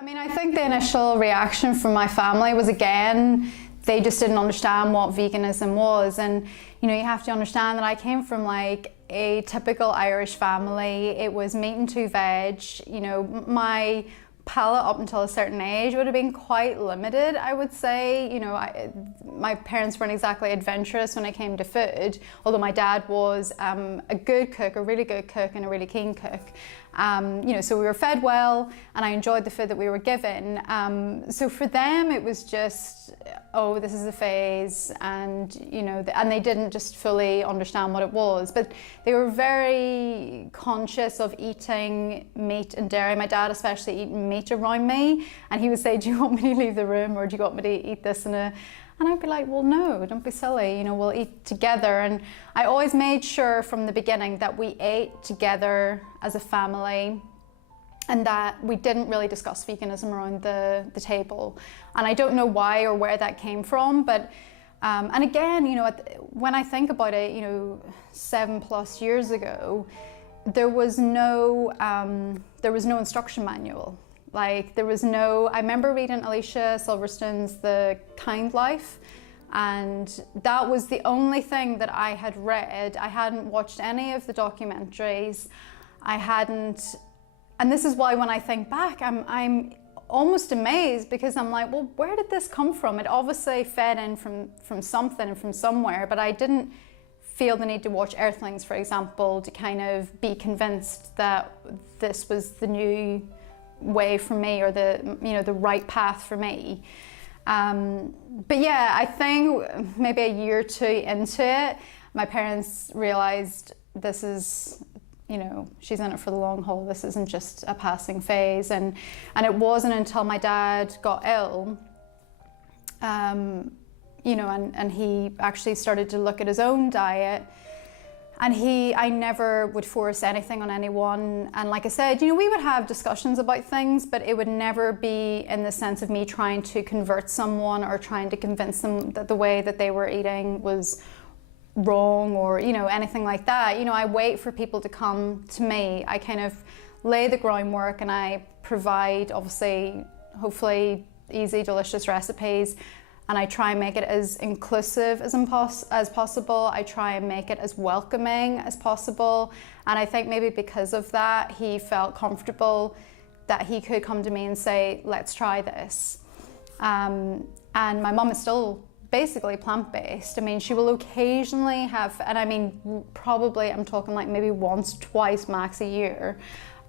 I mean, I think the initial reaction from my family was, again, they just didn't understand what veganism was. And, you know, you have to understand that I came from like a typical Irish family. It was meat and two veg. You know, my palate up until a certain age would have been quite limited, I would say. You know, my parents weren't exactly adventurous when it came to food, although my dad was a good cook, a really good cook and a really keen cook. You know, so we were fed well and I enjoyed the food that we were given. So for them it was just, oh, this is a phase, and you know, and they didn't just fully understand what it was, but they were very conscious of eating meat and dairy. My dad especially eating meat around me, and he would say, do you want me to leave the room, or do you want me to eat this and I'd be like, well, no, don't be silly, you know, we'll eat together. And I always made sure from the beginning that we ate together as a family, and that we didn't really discuss veganism around the table. And I don't know why or where that came from, but and again, you know, when I think about it, you know, 7+ years ago, there was no instruction manual. Like, there was no, I remember reading Alicia Silverstone's The Kind Life, and that was the only thing that I had read. I hadn't watched any of the documentaries. I hadn't, and this is why when I think back, I'm almost amazed, because I'm like, well, where did this come from? It obviously fed in from something and from somewhere, but I didn't feel the need to watch Earthlings, for example, to kind of be convinced that this was the new way for me, or the, you know, the right path for me. But yeah, I think maybe a year or two into it, my parents realized this is, you know, she's in it for the long haul. This isn't just a passing phase. And it wasn't until my dad got ill, you know, and he actually started to look at his own diet. And I never would force anything on anyone. And like I said, you know, we would have discussions about things, but it would never be in the sense of me trying to convert someone or trying to convince them that the way that they were eating was wrong, or, you know, anything like that. You know, I wait for people to come to me. I kind of lay the groundwork, and I provide, obviously, hopefully easy, delicious recipes. And I try and make it as inclusive as possible. I try and make it as welcoming as possible. And I think maybe because of that, he felt comfortable that he could come to me and say, let's try this. And my mum is still basically plant-based. I mean, she will occasionally have, and I mean, probably I'm talking like maybe once, twice max a year.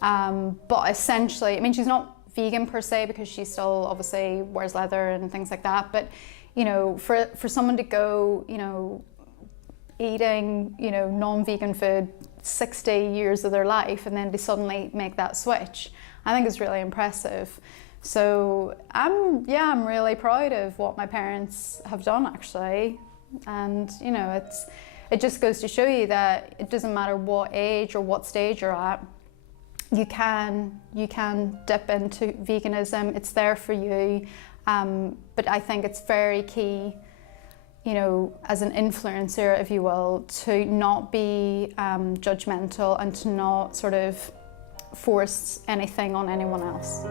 But essentially, I mean, she's not vegan per se, because she still obviously wears leather and things like that, but you know, for someone to go, you know, eating, you know, non-vegan food 60 years of their life, and then to suddenly make that switch, I think is really impressive. So I'm really proud of what my parents have done, actually. And you know, it just goes to show you that it doesn't matter what age or what stage you're at, you can dip into veganism. It's there for you, but I think it's very key, you know, as an influencer, if you will, to not be judgmental and to not sort of force anything on anyone else.